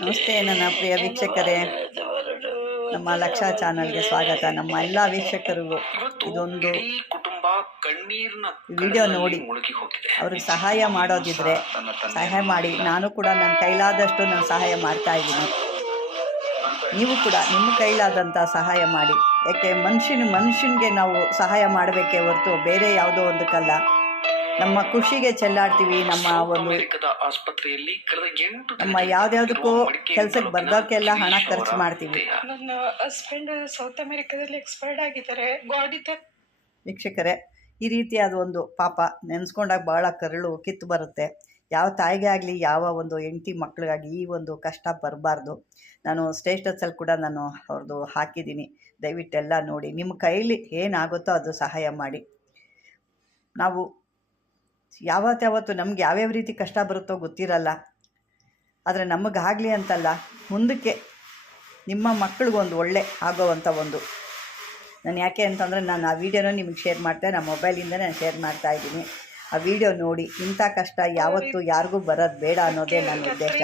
ನಮಸ್ತೆ ನನ್ನ ಪ್ರಿಯ ವೀಕ್ಷಕರೇ, ನಮ್ಮ ಲಕ್ಷ ಚಾನಲ್ಗೆ ಸ್ವಾಗತ. ನಮ್ಮ ಎಲ್ಲ ವೀಕ್ಷಕರಿಗೂ ಇದೊಂದು ವಿಡಿಯೋ ನೋಡಿ ಅವ್ರಿಗೆ ಸಹಾಯ ಮಾಡೋದಿದ್ರೆ ಸಹಾಯ ಮಾಡಿ. ನಾನು ಕೂಡ ನನ್ನ ಕೈಲಾದಷ್ಟು ನಾನು ಸಹಾಯ ಮಾಡ್ತಾ ಇದ್ದೀನಿ. ನೀವು ಕೂಡ ನಿಮ್ಮ ಕೈಲಾದಂಥ ಸಹಾಯ ಮಾಡಿ. ಯಾಕೆ ಮನುಷ್ಯನಿಗೆ ನಾವು ಸಹಾಯ ಮಾಡಬೇಕೇ ಹೊರತು ಬೇರೆ ಯಾವುದೋ ಒಂದಕ್ಕಲ್ಲ. ನಮ್ಮ ಖುಷಿಗೆ ಚೆಲ್ಲಾಡ್ತೀವಿ, ನಮ್ಮ ಒಂದು ಆಸ್ಪತ್ರೆಯಲ್ಲಿ ನಮ್ಮ ಯಾವ್ದಾವುದಕ್ಕೂ ಕೆಲಸಕ್ಕೆ ಬರ್ದೋಕ್ಕೆಲ್ಲ ಹಣ ಖರ್ಚು ಮಾಡ್ತೀವಿ. ನನ್ನ ಹಸ್ಬೆಂಡ್ ಸೌತ್ ಅಮೆರಿಕಾದಲ್ಲಿ ಎಕ್ಸ್ಪೈರ್ಡ್ ಆಗಿದ್ದಾರೆ. ವೀಕ್ಷಕರೇ, ಈ ರೀತಿಯಾದ ಒಂದು ಪಾಪ ನೆನೆಸ್ಕೊಂಡಾಗ ಭಾಳ ಕರುಳು ಕಿತ್ತು ಬರುತ್ತೆ. ಯಾವ ತಾಯಿಗೆ ಆಗಲಿ, ಯಾವ ಒಂದು ಹೆಂಡತಿ ಮಕ್ಕಳಿಗಾಗಿ ಈ ಒಂದು ಕಷ್ಟ ಬರಬಾರ್ದು. ನಾನು ಸ್ಟೇಟಸಲ್ಲಿ ಕೂಡ ನಾನು ಅವ್ರದ್ದು ಹಾಕಿದ್ದೀನಿ, ದಯವಿಟ್ಟೆಲ್ಲ ನೋಡಿ. ನಿಮ್ಮ ಕೈಲಿ ಏನಾಗುತ್ತೋ ಅದು ಸಹಾಯ ಮಾಡಿ. ನಾವು ಯಾವತ್ತಾವತ್ತು ನಮ್ಗೆ ಯಾವ್ಯಾವ ರೀತಿ ಕಷ್ಟ ಬರುತ್ತೋ ಗೊತ್ತಿರಲ್ಲ, ಆದರೆ ನಮಗಾಗಲಿ ಅಂತಲ್ಲ, ಮುಂದಕ್ಕೆ ನಿಮ್ಮ ಮಕ್ಕಳಿಗೊಂದು ಒಳ್ಳೆ ಆಗೋವಂಥ ಒಂದು ನಾನು ಯಾಕೆ ಅಂತಂದರೆ ನಾನು ಆ ವಿಡಿಯೋನ ನಿಮಗೆ ಶೇರ್ ಮಾಡ್ತಾ ನಮ್ಮ ಮೊಬೈಲಿಂದ ನಾನು ಶೇರ್ ಮಾಡ್ತಾಯಿದ್ದೀನಿ. ಆ ವಿಡಿಯೋ ನೋಡಿ. ಇಂಥ ಕಷ್ಟ ಯಾವತ್ತೂ ಯಾರಿಗೂ ಬರೋದು ಬೇಡ ಅನ್ನೋದೇ ನನ್ನ ಉದ್ದೇಶ.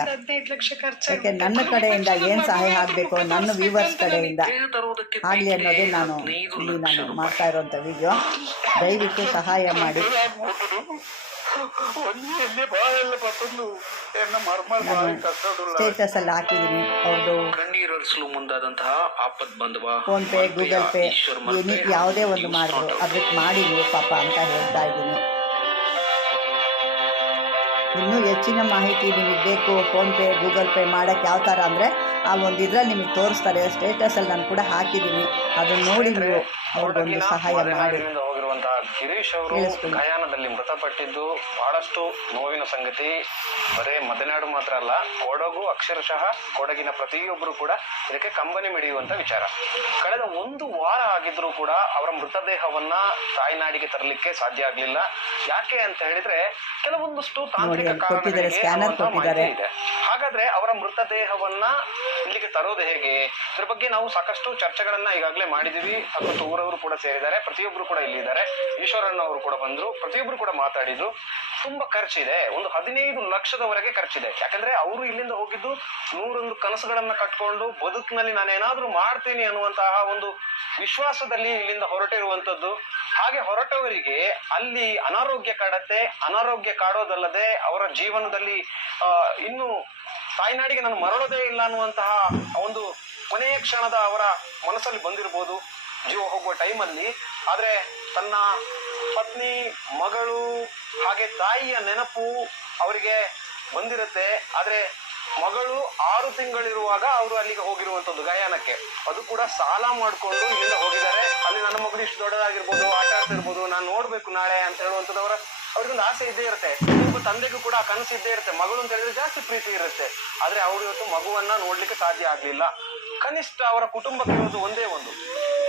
ಯಾಕೆ ನನ್ನ ಕಡೆಯಿಂದ ಏನು ಸಹಾಯ ಆಗಬೇಕೋ ನನ್ನ ವ್ಯೂವರ್ಸ್ ಕಡೆಯಿಂದ ಆಗಲಿ ಅನ್ನೋದೇ ನಾನು ಮಾಡ್ತಾ ಇರೋಂಥ ವಿಡಿಯೋ. ದಯವಿಟ್ಟು ಸಹಾಯ ಮಾಡಿ. ಸ್ಟೇಟಸ್ ಅಲ್ಲಿ ಹಾಕಿದ್ದೀನಿ ಅವ್ರದ್ದು ಫೋನ್ ಪೇ, ಗೂಗಲ್ ಪೇ, ಯಾವುದೇ ಒಂದು ಮಾಡಿದ್ರು ಅದಕ್ಕೆ ಮಾಡಿ ನೀವು ಪಾಪ ಅಂತ ಹೇಳ್ತಾ ಇದ್ದೀನಿ. ಇನ್ನೂ ಹೆಚ್ಚಿನ ಮಾಹಿತಿ ನಿಮಗೆ ಬೇಕು, ಫೋನ್ಪೇ ಗೂಗಲ್ ಪೇ ಮಾಡೋಕ್ಕೆ ಯಾವ ಥರ ಅಂದರೆ ಆ ಒಂದು ಇದ್ರಲ್ಲಿ ನಿಮಗೆ ತೋರಿಸ್ತಾರೆ. ಸ್ಟೇಟಸಲ್ಲಿ ನಾನು ಕೂಡ ಹಾಕಿದ್ದೀನಿ, ಅದನ್ನು ನೋಡಿ ನೀವು ಅವ್ರಿಗೊಂದು ಸಹಾಯ ಮಾಡಿ. ಗಿರೀಶ್ ಅವರು ಗಯಾನದಲ್ಲಿ ಮೃತಪಟ್ಟಿದ್ದು ಬಹಳಷ್ಟು ನೋವಿನ ಸಂಗತಿ. ಬರೇ ಮಲೆನಾಡು ಮಾತ್ರ ಅಲ್ಲ, ಕೊಡಗು, ಅಕ್ಷರಶಃ ಕೊಡಗಿನ ಪ್ರತಿಯೊಬ್ಬರು ಕೂಡ ಇದಕ್ಕೆ ಕಂಬನಿ ಮಿಡಿಯುವಂತ ವಿಚಾರ. ಕಳೆದ 1 ವಾರ ಆಗಿದ್ರೂ ಕೂಡ ಅವರ ಮೃತದೇಹವನ್ನ ತಾಯ್ನಾಡಿಗೆ ತರಲಿಕ್ಕೆ ಸಾಧ್ಯ ಆಗ್ಲಿಲ್ಲ. ಯಾಕೆ ಅಂತ ಹೇಳಿದ್ರೆ ಕೆಲವೊಂದಷ್ಟು ತಾಂತ್ರಿಕ ಕಾರಣಗಳಿಗೆ ಇದೆ. ಹಾಗಾದ್ರೆ ಅವರ ಮೃತದೇಹವನ್ನ ಇಲ್ಲಿಗೆ ತರೋದು ಹೇಗೆ? ಇದ್ರ ಬಗ್ಗೆ ನಾವು ಸಾಕಷ್ಟು ಚರ್ಚೆಗಳನ್ನ ಈಗಾಗಲೇ ಮಾಡಿದೀವಿ. ಮತ್ತು ಊರವರು ಕೂಡ ಸೇರಿದ್ದಾರೆ, ಪ್ರತಿಯೊಬ್ರು ಕೂಡ ಇಲ್ಲಿ ಇದ್ದಾರೆ. ಈಶ್ವರಣ್ಣ ಅವರು ಕೂಡ ಬಂದ್ರು, ಪ್ರತಿಯೊಬ್ರು ಕೂಡ ಮಾತಾಡಿದ್ರು. ತುಂಬಾ ಖರ್ಚಿದೆ, ಒಂದು 15 ಲಕ್ಷದವರೆಗೆ ಖರ್ಚಿದೆ. ಯಾಕಂದ್ರೆ ಅವರು ಇಲ್ಲಿಂದ ಹೋಗಿದ್ದು 101 ಕನಸುಗಳನ್ನ ಕಟ್ಕೊಂಡು ಬದುಕಿನಲ್ಲಿ ನಾನೇನಾದ್ರೂ ಮಾಡ್ತೀನಿ ಅನ್ನುವಂತಹ ಒಂದು ವಿಶ್ವಾಸದಲ್ಲಿ ಇಲ್ಲಿಂದ ಹೊರಟಿರುವಂತದ್ದು. ಹಾಗೆ ಹೊರಟವರಿಗೆ ಅಲ್ಲಿ ಅನಾರೋಗ್ಯ ಕಾಡೋದಲ್ಲದೆ ಅವರ ಜೀವನದಲ್ಲಿ ಇನ್ನು ತಾಯ್ನಾಡಿಗೆ ನಾನು ಮರಳೋದೇ ಇಲ್ಲ ಅನ್ನುವಂತಹ ಒಂದು ಕೊನೆಯ ಕ್ಷಣದ ಅವರ ಮನಸ್ಸಲ್ಲಿ ಬಂದಿರ್ಬೋದು ಜೀವ ಹೋಗುವ ಟೈಮಲ್ಲಿ. ಆದ್ರೆ ತನ್ನ ಪತ್ನಿ, ಮಗಳು ಹಾಗೆ ತಾಯಿಯ ನೆನಪು ಅವರಿಗೆ ಬಂದಿರುತ್ತೆ. ಆದ್ರೆ ಮಗಳು 6 ತಿಂಗಳಿರುವಾಗ ಅವರು ಅಲ್ಲಿಗೆ ಹೋಗಿರುವಂತದ್ದು ಗಯಾನಕ್ಕೆ. ಅದು ಕೂಡ ಸಾಲ ಮಾಡ್ಕೊಂಡು ಇಲ್ಲಿಂದ ಹೋಗಿದ್ದಾರೆ. ಅಲ್ಲಿ ನನ್ನ ಮಗಳು ಇಷ್ಟು ದೊಡ್ಡದಾಗಿರ್ಬೋದು, ಆಟ ಆಡ್ತಿರ್ಬೋದು, ನಾನು ನೋಡ್ಬೇಕು ನಾಳೆ ಅಂತ ಹೇಳುವಂಥದ್ದು ಅವ್ರಿಗೊಂದು ಆಸೆ ಇದ್ದೇ ಇರುತ್ತೆ. ಒಬ್ಬ ತಂದೆಗೂ ಕೂಡ ಕನಸು ಇದ್ದೇ ಇರುತ್ತೆ. ಮಗಳು ಅಂತ ಹೇಳಿದ್ರೆ ಜಾಸ್ತಿ ಪ್ರೀತಿ ಇರುತ್ತೆ. ಆದ್ರೆ ಅವ್ರು ಇವತ್ತು ಮಗುವನ್ನ ನೋಡ್ಲಿಕ್ಕೆ ಸಾಧ್ಯ ಆಗ್ಲಿಲ್ಲ. ಕನಿಷ್ಠ ಅವರ ಕುಟುಂಬಕ್ಕೆ ಇರೋದು ಒಂದೇ ಒಂದು,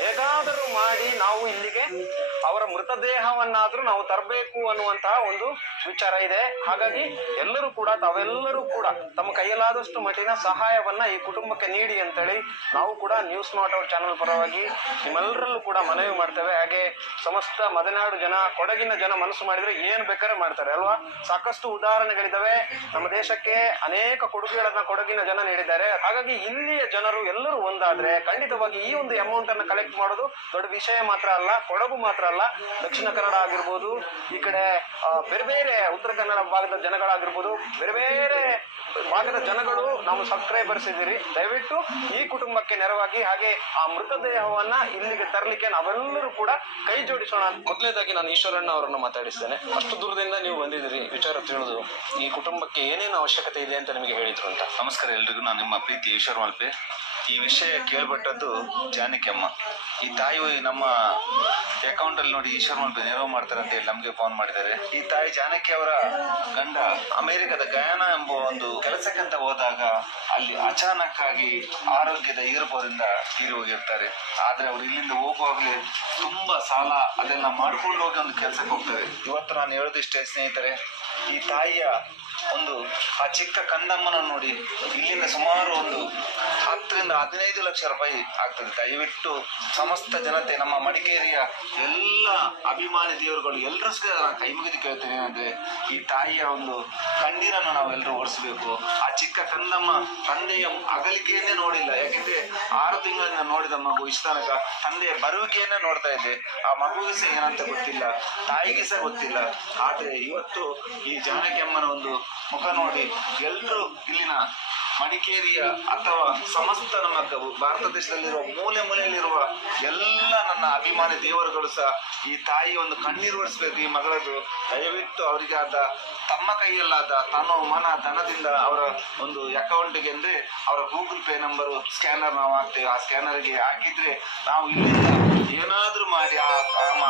ಹೇಗಾದರೂ ಮಾಡಿ ನಾವು ಇಲ್ಲಿಗೆ ಅವರ ಮೃತದೇಹವನ್ನಾದ್ರೂ ನಾವು ತರಬೇಕು ಅನ್ನುವಂತಹ ಒಂದು ವಿಚಾರ ಇದೆ. ಹಾಗಾಗಿ ತಾವೆಲ್ಲರೂ ಕೂಡ ತಮ್ಮ ಕೈಯಲ್ಲಾದಷ್ಟು ಮಟ್ಟಿನ ಸಹಾಯವನ್ನ ಈ ಕುಟುಂಬಕ್ಕೆ ನೀಡಿ ಅಂತೇಳಿ ನಾವು ಕೂಡ ನ್ಯೂಸ್ ನಾಟ್ ಔಟ್ ಚಾನಲ್ ಪರವಾಗಿ ನಿಮ್ಮೆಲ್ಲರಲ್ಲೂ ಕೂಡ ಮನವಿ ಮಾಡ್ತೇವೆ. ಹಾಗೆ ಸಮಸ್ತ ಮಲೆನಾಡು ಜನ, ಕೊಡಗಿನ ಜನ ಮನಸ್ಸು ಮಾಡಿದ್ರೆ ಏನ್ ಬೇಕಾದ್ರೆ ಮಾಡ್ತಾರೆ ಅಲ್ವಾ. ಸಾಕಷ್ಟು ಉದಾಹರಣೆಗಳಿದಾವೆ. ನಮ್ಮ ದೇಶಕ್ಕೆ ಅನೇಕ ಕೊಡುಗೆಗಳನ್ನ ಕೊಡಗಿನ ಜನ ನೀಡಿದ್ದಾರೆ. ಹಾಗಾಗಿ ಇಲ್ಲಿಯ ಜನರು ಎಲ್ಲರೂ ಒಂದಾದ್ರೆ ಖಂಡಿತವಾಗಿ ಈ ಒಂದು ಅಮೌಂಟ್ ಅನ್ನು ಕಲೆಕ್ಟ್ ಮಾಡೋದು ದೊಡ್ಡ ವಿಷಯ ಮಾತ್ರ ಅಲ್ಲ. ಕೊಡಗು ಮಾತ್ರ ಅಲ್ಲ, ದಕ್ಷಿಣ ಕನ್ನಡ ಆಗಿರ್ಬೋದು, ಈ ಕಡೆ ಬೇರೆ ಬೇರೆ ಉತ್ತರ ಕನ್ನಡ ಭಾಗದ ಜನಗಳಾಗಿರ್ಬೋದು, ಬೇರೆ ಬೇರೆ ಭಾಗದ ಜನಗಳು ನಾವು ಸಬ್ಸ್ಕ್ರೈಬರ್ಸ್ ಇದ್ದೀರಿ. ದಯವಿಟ್ಟು ಈ ಕುಟುಂಬಕ್ಕೆ ನೆರವಾಗಿ ಹಾಗೆ ಆ ಮೃತದೇಹವನ್ನ ಇಲ್ಲಿಗೆ ತರಲಿಕ್ಕೆ ನಾವೆಲ್ಲರೂ ಕೂಡ ಕೈ ಜೋಡಿಸೋಣ. ಮೊದಲನೇದಾಗಿ ನಾನು ಈಶ್ವರಣ್ಣ ಅವರನ್ನು ಮಾತಾಡಿಸ್ತೇನೆ. ಅಷ್ಟು ದೂರದಿಂದ ನೀವು ಬಂದಿದ್ದೀರಿ, ವಿಚಾರ ತಿಳಿದು ಈ ಕುಟುಂಬಕ್ಕೆ ಏನೇನು ಅವಶ್ಯಕತೆ ಇದೆ ಅಂತ ನಿಮಗೆ ಹೇಳಿದ್ರು ಅಂತ. ನಮಸ್ಕಾರ ಎಲ್ರಿಗೂ. ನಾನು ನಿಮ್ಮ ಪ್ರೀತಿ ಈಶ್ವರ್ ಮಲ್ಪೆ. ಈ ವಿಷಯ ಕೇಳ್ಪಟ್ಟದ್ದು ಜಾನಕಿ ಅಮ್ಮ. ಈ ತಾಯಿ ನಮ್ಮ ಅಕೌಂಟ್ ಅಲ್ಲಿ ನೋಡಿ ಈಶ್ವರ್ ಮಲ್ಪೆ ನೆರವು ಮಾಡ್ತಾರೆ ಅಂತ ಹೇಳಿ ನಮ್ಗೆ ಫೋನ್ ಮಾಡಿದ್ದಾರೆ. ಈ ತಾಯಿ ಜಾನಕಿ ಅವರ ಗಂಡ ಅಮೆರಿಕದ ಗಯಾನ ಎಂಬ ಒಂದು ಕೆಲಸಕ್ಕಂತ ಹೋದಾಗ ಅಲ್ಲಿ ಅಚಾನಕ್ ಆಗಿ ಆರೋಗ್ಯದ ಏರುಪದಿಂದ ತೀರಿ ಹೋಗಿರ್ತಾರೆ. ಆದ್ರೆ ಅವ್ರು ಇಲ್ಲಿಂದ ಹೋಗುವಾಗ್ಲೇ ತುಂಬಾ ಸಾಲ ಅದೆಲ್ಲ ಮಾಡ್ಕೊಂಡು ಹೋಗಿ ಒಂದು ಕೆಲಸಕ್ಕೆ ಹೋಗ್ತಾರೆ. ಇವತ್ತು ನಾನು ಹೇಳೋದಿಷ್ಟೇ ಸ್ನೇಹಿತರೆ, ಈ ತಾಯಿಯ ಒಂದು ಆ ಚಿಕ್ಕ ಕಂದಮ್ಮನ ನೋಡಿ ಇಲ್ಲಿಂದ ಸುಮಾರು ಒಂದು 10 ರಿಂದ 15 ಲಕ್ಷ ರೂಪಾಯಿ ಆಗ್ತದೆ. ದಯವಿಟ್ಟು ಸಮಸ್ತ ಜನತೆ, ನಮ್ಮ ಮಡಿಕೇರಿಯ ಎಲ್ಲ ಅಭಿಮಾನಿ ದೇವರುಗಳು ಎಲ್ಲರೂ ಕೈ ಮುಗಿದು ಕೇಳ್ತೇನೆ ಅಂದ್ರೆ ಈ ತಾಯಿಯ ಒಂದು ಕಣ್ಣೀರನ್ನು ನಾವೆಲ್ಲರೂ ಓಡಿಸ್ಬೇಕು. ಆ ಚಿಕ್ಕ ಕಂದಮ್ಮ ತಂದೆಯ ಅಗಲಿಕೆಯನ್ನೇ ನೋಡಿಲ್ಲ, ಯಾಕೆಂದ್ರೆ 6 ತಿಂಗಳಿಂದ ನೋಡಿದ ಮಗು ಇಷ್ಟ ತನಕ ತಂದೆಯ ಬರುವಿಕೆಯನ್ನೇ ನೋಡ್ತಾ ಇದೆ. ಆ ಮಗುವಿಗೆ ಸಹ ಏನಂತ ಗೊತ್ತಿಲ್ಲ, ತಾಯಿಗೆ ಸಹ ಗೊತ್ತಿಲ್ಲ. ಆದ್ರೆ ಇವತ್ತು ಈ ಜಾನಕಿಯಮ್ಮನ ಒಂದು ಮುಖ ನೋಡಿ ಎಲ್ಲರೂ ಇಲ್ಲಿನ ಮಡಿಕೇರಿಯ ಅಥವಾ ಸಮಸ್ತ ನಮ್ಮ ಭಾರತ ದೇಶದಲ್ಲಿರುವ ಮೂಲೆ ಮೂಲೆಯಲ್ಲಿರುವ ಎಲ್ಲ ನನ್ನ ಅಭಿಮಾನಿ ದೇವರುಗಳು ಸಹ ಈ ತಾಯಿ ಒಂದು ಕಣ್ಣೀರು ಒರೆಸ್ಬೇಕು ಈ ಮಗಳದು. ದಯವಿಟ್ಟು ಅವರಿಗೆ ಆದ ತಮ್ಮ ಕೈಯಲ್ಲಾದ ತನು ಮನ ಧನದಿಂದ ಅವರ ಒಂದು ಅಕೌಂಟ್ಗೆ ಅಂದ್ರೆ ಅವರ ಗೂಗಲ್ ಪೇ ನಂಬರು ಸ್ಕ್ಯಾನರ್ ನಾವು ಹಾಕ್ತೇವೆ. ಆ ಸ್ಕ್ಯಾನರ್ಗೆ ಹಾಕಿದ್ರೆ ನಾವು ಇಲ್ಲಿಂದ ಏನಾದ್ರೂ ಮಾಡಿ ಆ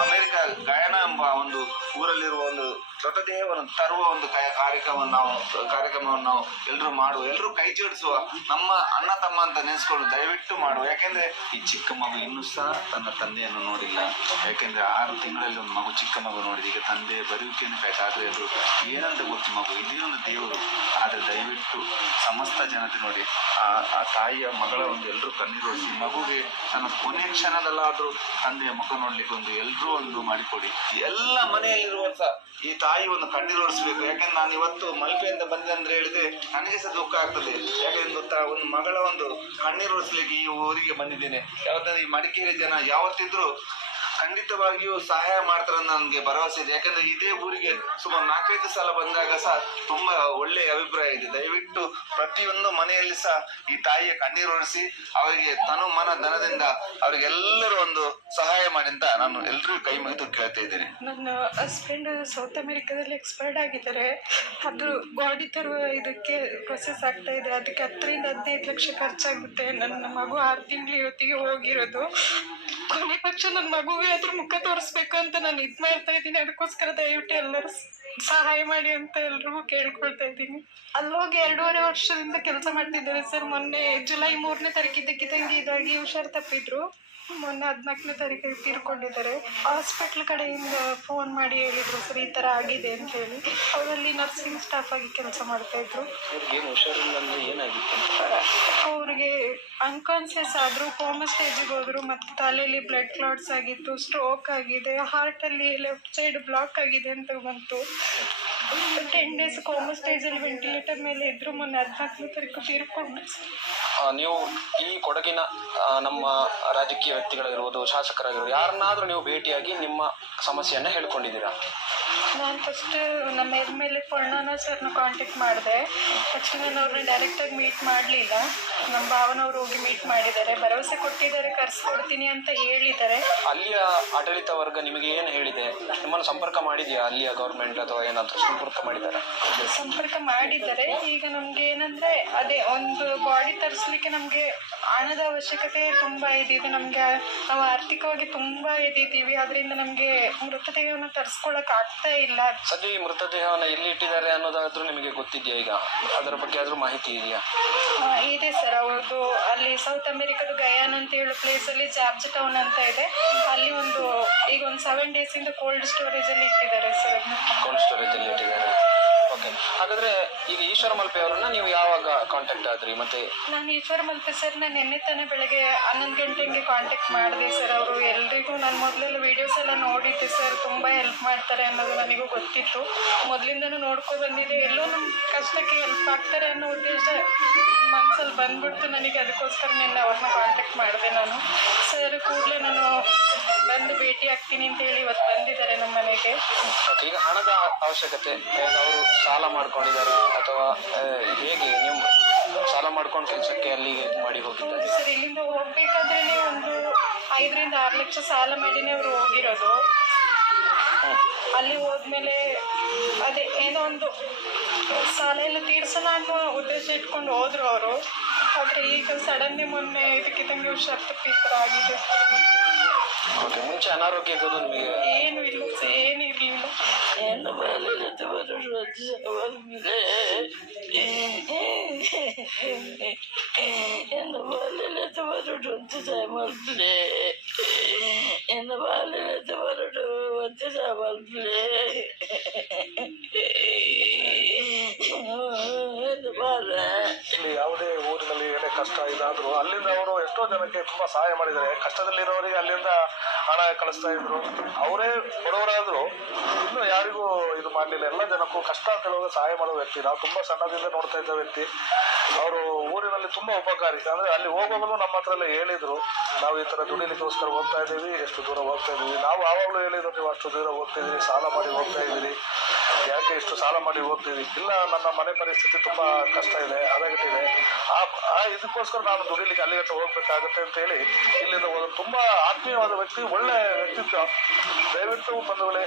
ಅಮೆರಿಕ ಗಯಾನ ಎಂಬ ಒಂದು ಊರಲ್ಲಿರುವ ಒಂದು ಮೃತದೇಹವನ್ನು ತರುವ ಒಂದು ಕಾರ್ಯಕ್ರಮವನ್ನು ನಾವು ಎಲ್ಲರೂ ಮಾಡುವ, ಎಲ್ಲರೂ ಕೈ ಜೋಡಿಸುವ, ನಮ್ಮ ಅಣ್ಣ ತಮ್ಮ ಅಂತ ನೆನೆಸ್ಕೊಂಡು ದಯವಿಟ್ಟು ಮಾಡುವ. ಯಾಕೆಂದ್ರೆ ಈ ಚಿಕ್ಕ ಮಗು ಇನ್ನೂ ಸಹ ತನ್ನ ತಂದೆಯನ್ನು ನೋಡಿಲ್ಲ. ಯಾಕೆಂದ್ರೆ 6 ತಿಂಗಳಲ್ಲಿ ಒಂದು ಮಗು ಚಿಕ್ಕ ಮಗು ನೋಡಿದೆ, ಈಗ ತಂದೆಯ ಬರುವಿಕೆಯನ್ನು ಬೇಕಾದ್ರೆ ಅದು ಏನಂತ ಗೊತ್ತು ಮಗು, ಇದೇ ಒಂದು ದೇವರು. ಆದ್ರೆ ದಯವಿಟ್ಟು ಸಮಸ್ತ ಜನತೆ ನೋಡಿ ಆ ತಾಯಿಯ ಮಗಳ ಒಂದು ಎಲ್ಲರೂ ಕಣ್ಣೀರು ಒರೆಸಿ ಮಗುಗೆ ತನ್ನ ಕೊನೆ ಕ್ಷಣದಲ್ಲಾದ್ರೂ ತಂದೆಯ ಮುಖ ನೋಡ್ಲಿಕ್ಕೆ ಒಂದು ಎಲ್ಲರೂ ಒಂದು ಮಾಡಿಕೊಡಿ. ಎಲ್ಲ ಮನೆಯಲ್ಲಿರುವ ಈ ತಾಯಿ ಒಂದು ಕಣ್ಣೀರು ಒರೆಸ್ಬೇಕು. ಯಾಕಂದ್ರೆ ನಾನು ಇವತ್ತು ಮಲ್ಪೆಯಿಂದ ಬಂದೆ ಅಂದ್ರೆ ಹೇಳಿದ್ರೆ ನನಗೆ ಸಹ ದುಃಖ ಆಗ್ತದೆ. ಯಾಕಂದ್ರೆ ಗೊತ್ತಾ, ಒಂದು ಮಗಳ ಒಂದು ಕಣ್ಣೀರು ಒರೆಸ್ಲಿಕ್ಕೆ ಈ ಊರಿಗೆ ಬಂದಿದ್ದೇನೆ. ಯಾವತ್ತಂದ್ರೆ ಈ ಮಡಿಕೇರಿ ಜನ ಯಾವತ್ತಿದ್ರು ಖಂಡಿತವಾಗಿಯೂ ಸಹಾಯ ಮಾಡ್ತಾರೆ ನನಗೆ ಭರವಸೆ ಇದೆ. ಯಾಕಂದ್ರೆ ಇದೇ ಊರಿಗೆ ಸುಮಾರು 4-5 ಸಲ ಬಂದಾಗ ಸಹ ತುಂಬಾ ಒಳ್ಳೆಯ ಅಭಿಪ್ರಾಯ ಇದೆ. ದಯವಿಟ್ಟು ಪ್ರತಿಯೊಂದು ಮನೆಯಲ್ಲಿ ಸಹ ಈ ತಾಯಿಯ ಕಣ್ಣೀರು ಒರೆಸಿ ಅವರಿಗೆ ತನು ಮನ ಧನದಿಂದ ಅವರಿಗೆಲ್ಲರೂ ಒಂದು ಸಹಾಯ ಮಾಡಿ ಅಂತ ನಾನು ಎಲ್ರಿಗೂ ಕೈ ಮುಗಿದು ಕೇಳ್ತಾ ಇದ್ದೇನೆ. ನನ್ನ ಹಸ್ಬೆಂಡ್ ಸೌತ್ ಅಮೆರಿಕಾದಲ್ಲಿ ಎಕ್ಸ್ಪೈರ್ಡ್ ಆಗಿದ್ದಾರೆ. ಅದು ಬಾಡಿ ತರುವ ಇದಕ್ಕೆ ಪ್ರೊಸೆಸ್ ಆಗ್ತಾ ಇದೆ. ಅದಕ್ಕೆ 10 ರಿಂದ 15 ಲಕ್ಷ ಖರ್ಚಾಗುತ್ತೆ. ನನ್ನ ಮಗು 6 ತಿಂಗಳು ಇವತ್ತಿಗೆ ಹೋಗಿರೋದು. ಕೊನೆ ಪಕ್ಷ ನನ್ನ ಮಗುವಿಗೆ ಅದ್ರ ಮುಖ ತೋರಿಸ್ಬೇಕು ಅಂತ ನಾನು ಮಾಡ್ತಾ ಇದ್ದೀನಿ. ಅದಕ್ಕೋಸ್ಕರ ದಯವಿಟ್ಟು ಎಲ್ಲರೂ ಸಹಾಯ ಮಾಡಿ ಅಂತ ಎಲ್ರಿಗೂ ಕೇಳ್ಕೊಳ್ತಾ ಇದ್ದೀನಿ. ಅಲ್ಲೋಗಿ 2.5 ವರ್ಷದಿಂದ ಕೆಲಸ ಮಾಡ್ತಿದ್ದಾರೆ ಸರ್. ಮೊನ್ನೆ ಜುಲೈ 3ನೇ ತಾರೀಕು ಇದ್ದಕ್ಕಿದ್ದಂಗೆ ಇದಾಗಿ ಹುಷಾರು ತಪ್ಪಿದ್ರು. ಮೊನ್ನೆ 14ನೇ ತಾರೀಕಿಗೆ ತೀರ್ಕೊಂಡಿದ್ದಾರೆ. ಹಾಸ್ಪಿಟ್ಲ್ ಕಡೆಯಿಂದ ಫೋನ್ ಮಾಡಿ ಹೇಳಿದ್ರು ಸರ್ ಈ ಥರ ಆಗಿದೆ ಅಂತ ಹೇಳಿ. ಅವರಲ್ಲಿ ನರ್ಸಿಂಗ್ ಸ್ಟಾಫ್ ಆಗಿ ಕೆಲಸ ಮಾಡ್ತಾ ಇದ್ರು. ಅವ್ರಿಗೆ ಅನ್ಕಾನ್ಸಿಯಸ್ ಆದ್ರು, ಕೋಮಾ ಸ್ಟೇಜಿಗೆ ಹೋದ್ರು, ಮತ್ತು ತಲೆಯಲ್ಲಿ ಬ್ಲಡ್ ಕ್ಲಾಟ್ಸ್ ಆಗಿತ್ತು, ಸ್ಟ್ರೋಕ್ ಆಗಿದೆ, ಹಾರ್ಟಲ್ಲಿ ಲೆಫ್ಟ್ ಸೈಡ್ ಬ್ಲಾಕ್ ಆಗಿದೆ ಅಂತ ಬಂತು. 10 ಡೇಸ್ ಕೋಮಾ ಸ್ಟೇಜಲ್ಲಿ ವೆಂಟಿಲೇಟರ್ ಮೇಲೆ ಇದ್ರು. ಮೊನ್ನೆ 14ನೇ ತಾರೀಕು ತೀರ್ಕೊಂಡ್ರು. ನೀವು ಈ ಕೊಡಗಿನ ನಮ್ಮ ರಾಜಕೀಯ ವ್ಯಕ್ತಿಗಳಿರ್ಬೋದು, ಶಾಸಕರಾಗಿರ್ಬೋದು, ಯಾರನ್ನಾದ್ರೂ ನೀವು ಭೇಟಿಯಾಗಿ ನಿಮ್ಮ ಸಮಸ್ಯೆಯನ್ನ ಹೇಳ್ಕೊಂಡಿದ್ದೀರಾ? ನಾನು ಫಸ್ಟ್ ನಮ್ಮ ಮೇಲೆ ಪೊಣ್ಣನ ಸರ್ನ ಕಾಂಟ್ಯಾಕ್ಟ್ ಮಾಡಿದೆ. ಫಸ್ಟ್ ನಾನು ಅವ್ರನ್ನ ಡೈರೆಕ್ಟಾಗಿ ಮೀಟ್ ಮಾಡಲಿಲ್ಲ. ನಮ್ಮ ಭಾವನವ್ರು ಹೋಗಿ ಮೀಟ್ ಮಾಡಿದ್ದಾರೆ, ಭರವಸೆ ಕೊಟ್ಟಿದ್ದಾರೆ, ಕರ್ಸ್ಕೊಡ್ತೀನಿ ಅಂತ ಹೇಳಿದ್ದಾರೆ. ಅಲ್ಲಿಯ ಆಡಳಿತ ವರ್ಗ ನಿಮಗೆ ಏನು ಹೇಳಿದೆ? ನಿಮ್ಮನ್ನು ಸಂಪರ್ಕ ಮಾಡಿದೆಯಾ ಅಲ್ಲಿಯ ಗೌರ್ಮೆಂಟ್ ಅಥವಾ ಏನಾದರೂ ಸಂಪರ್ಕ ಮಾಡಿದ್ದಾರೆ? ಸಂಪರ್ಕ ಮಾಡಿದ್ದಾರೆ. ಈಗ ನಮ್ಗೆ ಏನಂದ್ರೆ ಅದೇ ಒಂದು ಬಾಡಿ ತರಿಸ್ಲಿಕ್ಕೆ ನಮ್ಗೆ ಹಣದ ಅವಶ್ಯಕತೆ ತುಂಬಾ ಇದೆ. ನಮ್ಗೆ ನಾವು ಆರ್ಥಿಕವಾಗಿ ತುಂಬಾ ಇದ್ದೀವಿ. ಅದರಿಂದ ನಮ್ಗೆ ಮೃತದೇಹವನ್ನು ತರಿಸ್ಕೊಳಕ್ ಆಗ್ತಾ ಇಲ್ಲ. ಸದ್ಯ ಈ ಮೃತದೇಹವನ್ನು ಎಲ್ಲಿ ಇಟ್ಟಿದ್ದಾರೆ ಅನ್ನೋದಾದ್ರೂ ನಿಮಗೆ ಗೊತ್ತಿದೆಯಾ? ಈಗ ಅದರ ಬಗ್ಗೆ ಆದ್ರೂ ಮಾಹಿತಿ ಇದೆಯಾ? ಇದೆ ಸರ್. ಅವ್ರದ್ದು ಅಲ್ಲಿ ಸೌತ್ ಅಮೆರಿಕದ ಗಯಾನ್ ಅಂತ ಹೇಳೋ ಪ್ಲೇಸಲ್ಲಿ ಜಾರ್ಜ್ ಟೌನ್ ಅಂತ ಇದೆ. ಅಲ್ಲಿ ಈಗ ಒಂದು 7 ಡೇಸ್ ಇಂದ ಕೋಲ್ಡ್ ಸ್ಟೋರೇಜ್ ಅಲ್ಲಿ ಇಟ್ಟಿದ್ದಾರೆ ಸರ್. ಅದನ್ನ ಕೋಲ್ಡ್ ಸ್ಟೋರೇಜ್ ಅಲ್ಲಿ ಇಟ್ಟಿದ್ದಾರೆ. ಓಕೆ, ಹಾಗಾದ್ರೆ ಈಗ ಈಶ್ವರ ಮಲ್ಪೆ ಅವರನ್ನ ನೀವು ಯಾವಾಗ ಕಾಂಟ್ಯಾಕ್ಟ್ ಆದ್ರಿ? ಮತ್ತೆ ನಾನು ಈಶ್ವರ ಮಲ್ಪೆ ಸರ್ ನಾನು ನಿನ್ನೆ ತಾನೇ ಬೆಳಗ್ಗೆ 11 ಗಂಟೆಗೆ ಕಾಂಟ್ಯಾಕ್ಟ್ ಮಾಡಿದೆ ಸರ್. ಅವರು ಎಲ್ರಿಗೂ ನಾನು ಮೊದಲೆಲ್ಲ ವೀಡಿಯೋಸ್ ಎಲ್ಲ ನೋಡಿದ್ದೆ ಸರ್. ತುಂಬ ಹೆಲ್ಪ್ ಮಾಡ್ತಾರೆ ಅನ್ನೋದು ನನಗೂ ಗೊತ್ತಿತ್ತು. ಮೊದಲಿಂದನೂ ನೋಡ್ಕೊ ಬಂದಿದ್ದೆ. ಎಲ್ಲೋ ನಮ್ಮ ಕಷ್ಟಕ್ಕೆ ಹೆಲ್ಪ್ ಆಗ್ತಾರೆ ಅನ್ನೋ ಉದ್ದೇಶ ಮನಸ್ಸಲ್ಲಿ ಬಂದ್ಬಿಡ್ತು ನನಗೆ. ಅದಕ್ಕೋಸ್ಕರ ನಿನ್ನೆ ಅವ್ರನ್ನ ಕಾಂಟ್ಯಾಕ್ಟ್ ಮಾಡಿದೆ ನಾನು. ಸರ್ ಕೂಡಲೇ ನಾನು ಬಂದು ಭೇಟಿ ಆಗ್ತೀನಿ ಅಂತ ಹೇಳಿ ಇವತ್ತು ಬಂದಿದ್ದಾರೆ ನಮ್ಮ ಮನೆಗೆ. ಈಗ ಹಣದ ಅವಶ್ಯಕತೆ, ಅವರು ಸಾಲ ಮಾಡ್ಕೊಂಡಿದ್ದಾರೆ ಅಥವಾ ಹೇಗೆ? ನೀವು ಸಾಲ ಮಾಡ್ಕೊಂಡು ಕೆಲಸಕ್ಕೆ ಅಲ್ಲಿಗೆ ಮಾಡಿ ಹೋಗಿದ್ದಾರೆ ಸರ್. ಇಲ್ಲಿಂದ ಹೋಗ್ಬೇಕಾದ್ರೆ ಒಂದು 5 ರಿಂದ 6 ಲಕ್ಷ ಸಾಲ ಮಾಡಿನೇ ಅವರು ಹೋಗಿರೋದು. ಅಲ್ಲಿ ಹೋದ್ಮೇಲೆ ಅದೇ ಏನೋ ಒಂದು ಸಾಲ ಎಲ್ಲ ತೀರ್ಸೋಣ ಅನ್ನೋ ಉದ್ದೇಶ ಇಟ್ಕೊಂಡು ಹೋದ್ರು ಅವರು. ಆದರೆ ಈಗ ಸಡನ್ಲಿ ಮೊನ್ನೆ ಇದಕ್ಕಿದ್ದಂಗೆ ಹುಷಾರು ತಪ್ಪಿ ಈ ಥರ ಆಗಿದೆ. ಮುಂಚೆ ಅನಾರೋಗ್ಯ ಇರೋದು ನಿಮಗೆ? ಏನು ಇಲ್ಲ ಸರ್, ಏನು ಇರಲಿಲ್ಲ. ಇಲ್ಲಿ ಯಾವುದೇ ಊರಿನಲ್ಲಿ ಏನೇ ಕಷ್ಟ ಇದಾದ್ರು ಅಲ್ಲಿಂದ ಅವರು ಎಷ್ಟೋ ಜನಕ್ಕೆ ತುಂಬಾ ಸಹಾಯ ಮಾಡಿದ್ದಾರೆ. ಕಷ್ಟದಲ್ಲಿರೋರಿಗೆ ಅಲ್ಲಿಂದ ಹಣ ಕಳಿಸ್ತಾ ಇದ್ರು. ಅವರೇ ಬಡವರಾದ್ರು ಇನ್ನು ಯಾರಿಗೂ ಇದು ಮಾಡಲಿಲ್ಲ. ಎಲ್ಲ ಜನಕ್ಕೂ ಕಷ್ಟ ಅಂತ ಹೇಳುವಾಗ ಸಹಾಯ ಮಾಡೋ ವ್ಯಕ್ತಿ. ನಾವು ತುಂಬಾ ಸಣ್ಣದಿಂದ ನೋಡ್ತಾ ಇದ್ದ ವ್ಯಕ್ತಿ. ಅವರು ಊರಿನಲ್ಲಿ ತುಂಬಾ ಉಪಕಾರಿ. ಅಂದ್ರೆ ಅಲ್ಲಿ ಹೋಗುವಾಗಲೂ ನಮ್ಮ ಹತ್ರ ಎಲ್ಲ ಹೇಳಿದ್ರು, ನಾವು ಈ ತರ ದುಡಿಲಿಕ್ಕೋಸ್ಕರ ಹೋಗ್ತಾ ಇದ್ದೀವಿ, ಎಷ್ಟು ದೂರ ಹೋಗ್ತಾ ಇದೀವಿ. ನಾವು ಆವಾಗಲೂ ಹೇಳಿದ್ರು, ನೀವು ಅಷ್ಟು ದೂರ ಹೋಗ್ತಿದ್ದೀರಿ, ಸಾಲ ಮಾಡಿ ಹೋಗ್ತಾ ಇದ್ದೀರಿ, ಯಾಕೆ ಇಷ್ಟು ಸಾಲ ಮಾಡಿ ಹೋಗ್ತೀವಿ? ಇಲ್ಲ, ನನ್ನ ಮನೆ ಪರಿಸ್ಥಿತಿ ತುಂಬಾ ಕಷ್ಟ ಇದೆ, ಅದಾಗಿದೆ, ಇದಕ್ಕೋಸ್ಕರ ನಾನು ದುಡಿಲಿಕ್ಕೆ ಅಲ್ಲಿಗಂತ ಹೋಗ್ಬೇಕಾಗುತ್ತೆ ಅಂತ ಹೇಳಿ ಇಲ್ಲಿಂದ ಹೋದ್ರು. ತುಂಬಾ ಆತ್ಮೀಯವಾದ ವ್ಯಕ್ತಿ, ಒಳ್ಳೆ ವ್ಯಕ್ತಿತ್ವ. ದಯವಿಟ್ಟು ಬಂಧುಗಳೇ,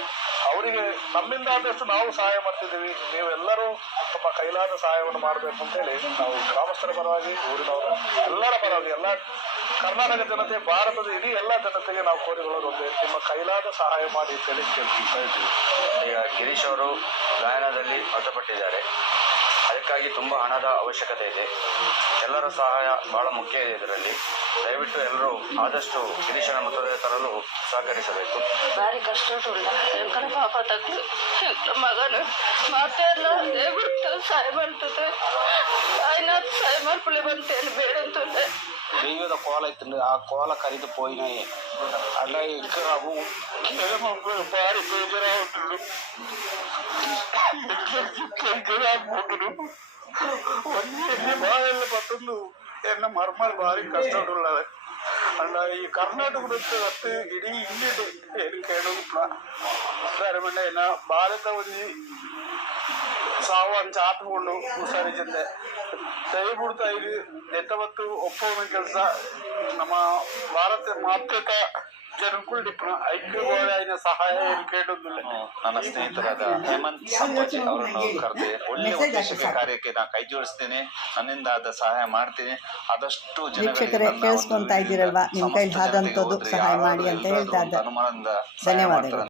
ಅವರಿಗೆ ನಮ್ಮಿಂದ ಆದಷ್ಟು ನಾವು ಸಹಾಯ ಮಾಡ್ತಿದ್ದೀವಿ. ನೀವೆಲ್ಲರೂ ತಮ್ಮ ಕೈಲಾದ ಸಹಾಯವನ್ನು ಮಾಡಬೇಕು ಅಂತ ಹೇಳಿ ನಾವು ಗ್ರಾಮಸ್ಥರ ಪರವಾಗಿ, ಊರಿನವರ ಎಲ್ಲರ ಪರವಾಗಿ, ಎಲ್ಲ ಕರ್ನಾಟಕ ಜನತೆ, ಭಾರತದ ಇಡೀ ಎಲ್ಲ ಜನತೆಗೆ ನಾವು ಕೋರಿಕೊಳ್ಳೋದು ಒಂದೇ, ನಿಮ್ಮ ಕೈಲಾದ ಸಹಾಯ ಮಾಡಿ ಅಂತ ಹೇಳಿ ಕೇಳ್ತಾ ಇದ್ದೀವಿ. ಈಗ ಗಿರೀಶ್ ಅವರು ಗಾಯನದಲ್ಲಿ ಮೃತಪಟ್ಟಿದ್ದಾರೆ. ಅದಕ್ಕಾಗಿ ತುಂಬ ಹಣದ ಅವಶ್ಯಕತೆ ಇದೆ. ಎಲ್ಲರ ಸಹಾಯ ಭಾಳ ಮುಖ್ಯ ಇದೆ ಇದರಲ್ಲಿ. ದಯವಿಟ್ಟು ಎಲ್ಲರೂ ಆದಷ್ಟು ಗಿರೀಶನ ಮೃತದೇಹ ತರಲು ಸಹಕರಿಸಬೇಕು. ಭಾರಿ ಕಷ್ಟ ಉಂಟಲ್ಲ ಎಂಕನ ಪಾಪ ತಗ್ಲು ಮಗನು ಮಾತೆಲ್ಲ ದೇವ್ರ ಸಹಾಯ ಮಾಡ್ತದೆ. ఆయన సహాయ మార్పులు ఇవ్వంతే ಬೇಡಂತಂದೆ దెయ్యద కోల అవుతుంది. ఆ కోల ఖరీదు పోయినాయి. అలా ఇంకా భారీ బేజరా ఉంటుంది. ಬಾಳೆಲ್ಲ ಪತ್ತೊಂದು ಎನ್ನ ಮರ್ಮಲ್ ಭಾರಿ ಕಷ್ಟ ಉಳ್ಳದ. ಅಲ್ಲ ಈ ಕರ್ನಾಟಕದ ಹೊತ್ತು ಇಡೀ ಇಂಡಿಯಾ ಏನು ಕೇಳೋದು ಬೇರೆ ಏನ ಭಾರತ ಒಂದು ಸಾವು ಅಂತ ಆತ್ಮಕೊಂಡು ಹುಷಾರಿದ್ದೆ ದಯಬಿಡ್ತಾ ಇದು ಎತ್ತವತ್ತು ಒಪ್ಪೋನ ಕೆಲಸ ನಮ್ಮ ಭಾರತ ಮಾತೃಕ ಜನಗಳು ಐಕ್ಯವಾಗಿ ఆయన ಸಹಾಯ ಕೇಳುವುದಿಲ್ಲ. ನನ್ನ ಸ್ನೇಹಿತರಾದ ಹೇಮಂತ್ ಸಂಪಾಜಿ ಅವರನ್ನು ಕರೆದು ಒಳ್ಳೆ ಉದ್ದೇಶಕ್ಕೆ ಕಾರ್ಯಕ್ಕೆ ನಾನು ಕೈ ಜೋಡಿಸ್ತೇನೆ. ನನ್ನಿಂದ ಆದ ಸಹಾಯ ಮಾಡ್ತೀನಿ. ಆದಷ್ಟು ವೀಕ್ಷಕರೇ, ಕೇಳಿಸ್ಕೊಂತಾ ಇದ್ದೀರಲ್ವಾ, ನಿಮ್ಮ ಕೈಲಿ ಆದಂಥದ್ದು ಸಹಾಯ ಮಾಡಿ ಅಂತ ಹೇಳ್ತಾ ಇದ್ದಾರೆ. ಅನುಮಾನದಿಂದ ಧನ್ಯವಾದಗಳು.